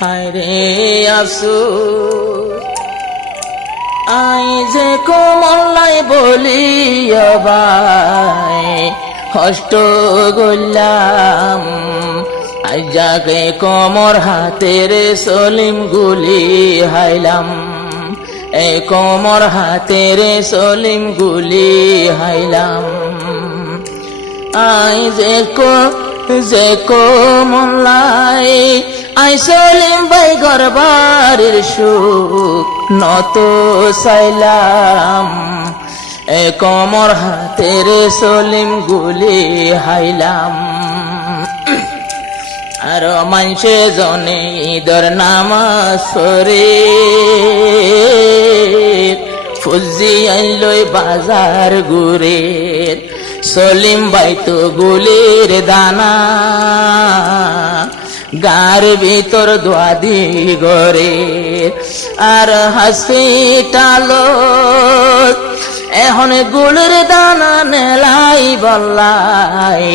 হায়রে আফসোস আই যে কোমলাই বলিয়া ভাই কষ্ট গল্লাম আই যাকে কোমর হাতের সলিম গুলি হাইলাম এই কোমর হাতের সলিম গুলি হাইলাম আই যে কোমলাই আই সলিম ভাই গরবারের সুখ নত চাইলাম এ কোমর হাতের সলিম গুলি হাইলাম আর মানুষে জনে ঈদর নামাজ পড়ে ফুজি আইলই বাজার ঘুরে সলিম ভাই তো গুলির দানা গার ভিতর দোয়াদি গরে আর হসপিটাল এখন গুলির দানা নেলাই বললাই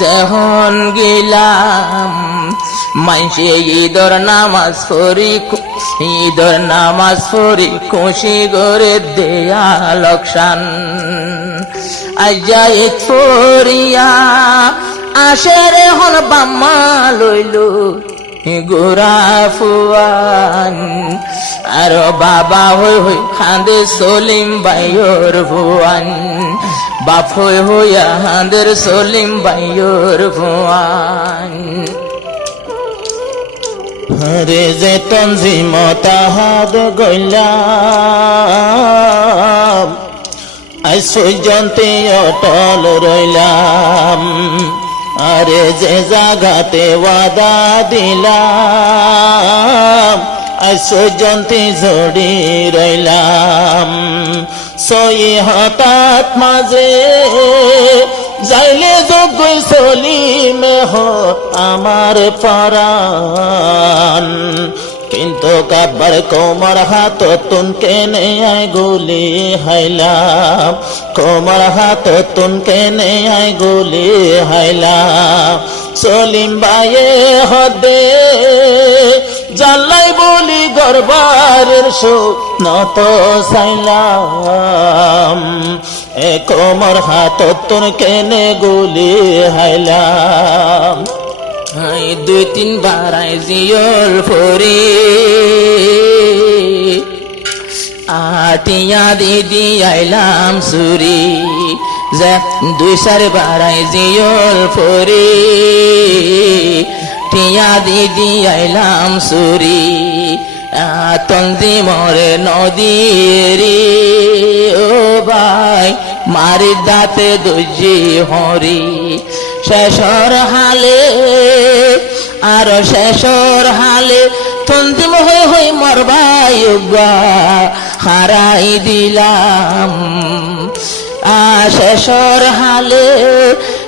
যখন গেলাম মাইসে ঈদর নামাজ পড়ি খুশি করে দেয়া লক্ষণ আজাই ফরিয়া আশের হল বাম্মা লইল গোরা ফুয়ান আর বাবা হই হই খান্দে সলিম বাইর ভুয়ান বাপ হই হইয়া হাঁদের সলিম বাইর ভুয়ান হরে যে তঞ্জিমতা হাত গইলাম আই সৈজন্তে অটল রইলাম আরে যে জাগাতে ওয়াদা দিলাম আই সৈজন্তে জড়ি রইলাম সই হঠাৎ মাঝে যাইলে যোগ্য সলিম আমার পরাণ কিন্তু কাবার কোমর হাত তুন কেনে আই গুলি হাইলাম কোমর হাত তুন কেনে আই গুলি হাইলাম সলিম ভাইয়ে হদে জাল্লাই বলি গরবারের সুখ নত চাইলাম এ কোমর হাত তুন কেনে গুলি হাইলাম দুই তিন বারাই জিয়ল ফরি আটিয়া দিদি আইলাম সুরি যে দুই চার বারাই জিয়ল ফরি টিয়া দিদি আইলাম সুরি তন্দি মরে নদীরি ও ভাই মারির দাঁতে দুজি হরি শেষর হালে আর শেষর হালে তন্দিম হই হই মরবাই হারাই দিলাম শেষর হালে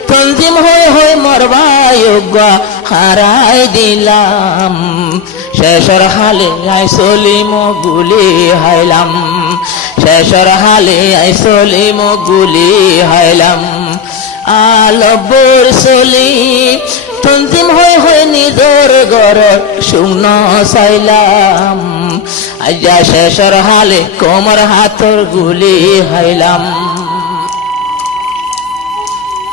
তন্দিম হই হই মরবাই হারাই দিলাম শেষর হালে আই সলিম গুলি হাইলাম শেষর হালে আই সলিম গুলি হাইলাম আলবর সলিম তন্জিম হই হই নিজর ঘর শূন্য চাইলাম আজা শেষর হালে কোমর হাতর গুলি হাইলাম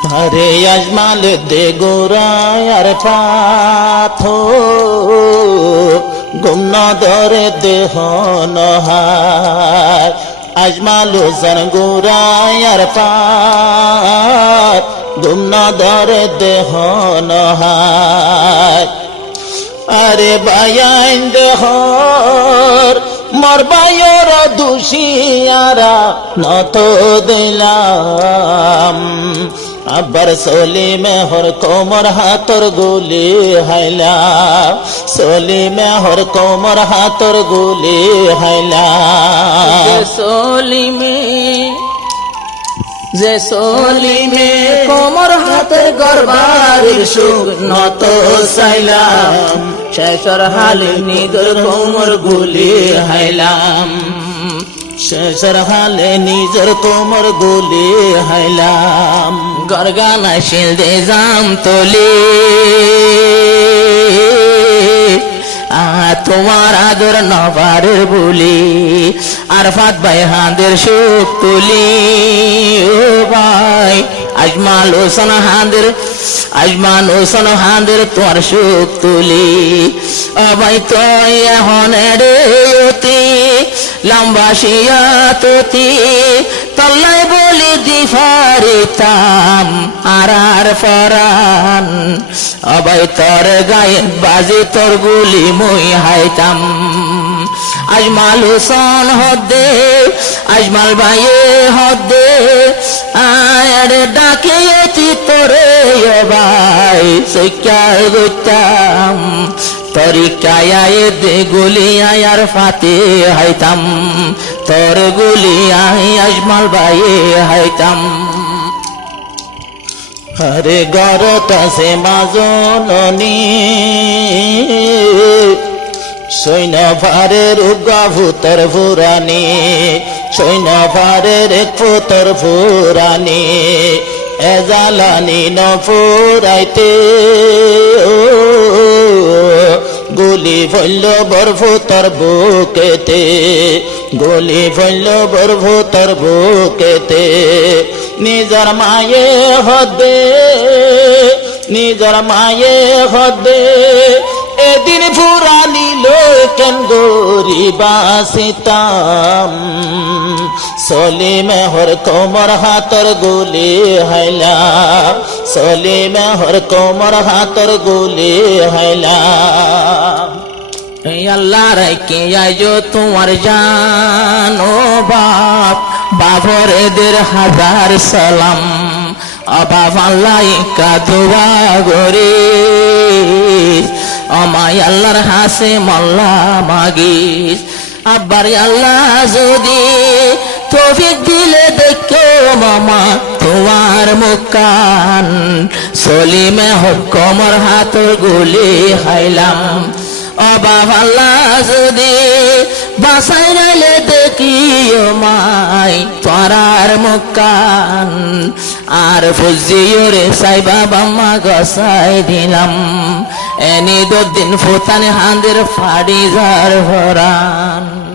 হরে আজমাল দে গোরায় আর পাথো গুমন ধরে দেহ নহায় আজমালু জন গোরায় আর পাথ গুমন ধরে দেহ নহায় আরে বায়াইন দেহর মরবায়র দুষিয়ারা নত দিলাম আবার সলিমে হর কোমর হাতর গুলি হাইলাম সলিমে হর কোমর হাতর গুলি হাইলাম যে সলিমে কোমর হাতের গরবারের সুখ নত চাইলাম শেষর হালে নিজের কোমর গুলি হাইলাম শেষর হালে নিজের কোমর গুলি হাইলাম গরগানা শিল দে জাম তলি তোমার আদর নবারের বলি আরফাত ভাই হাঁদের সুখ তুলি ও ভাই আজমাল হোসেন হাঁদের তোমার সুখ তুলি ও ভাই তো এখন রে অতি লম্বা শিয়াততি তল্লাই বলি দিফারিতাম আর ফরান অবাই তোর গায়ে বাজে তোর গুলি মুই হাইতাম আজমাল হোসেন হদ্দে আজমাল ভাইয়ে হদ্দে আর ডাকে তোরে ভাই সৈক্যার গইতাম তরিকায় দে গুলি আর ফাতে হাইতাম তোর গুলি আজমাল ভাইয়ে হাইতাম হরে গরতাসে মাজননি সৈন্য ভারের উগা ভূতর ফুরানি সৈন্য ভারের এক ফুতর ফুরানি এজালানি ন ফুরাইতে গুলি ফল্য বরফুতর বুকেতে গুলি ফল্য বরফুতর বুকেতে নিজর মায়ে হদে নিজর মায়ে হদে এদিন ফুরানি লোকেন গরিবা সিতাম সলিমে হর কোমর হাতর গুলি হাইলা সলিমে হর কোমর হাতর গুলি হাইলা আল্লাহ রাইকে আইজো তোমার জান ও বাপ বাবর এদের হাজার সালাম অবাব আল্লাহ কাদুয়া গরে আমায় আল্লাহর হাসে মল্লা মাগিস আব্বার আল্লাহ যদি তৌফিক দিলে দেখো মামা তোমার মুকান সলিমে হক কোমর হাতর গুলি হাইলাম অবাব আল্লাহ যদি বাসায় নাইলে দেখিও মাই তোরার মুকান আর ফুজিওরে সাইবা বাম্মা গসাই দিলাম এনি দুদিন ফুতানে হাঁদের ফাড়ি যার ভরান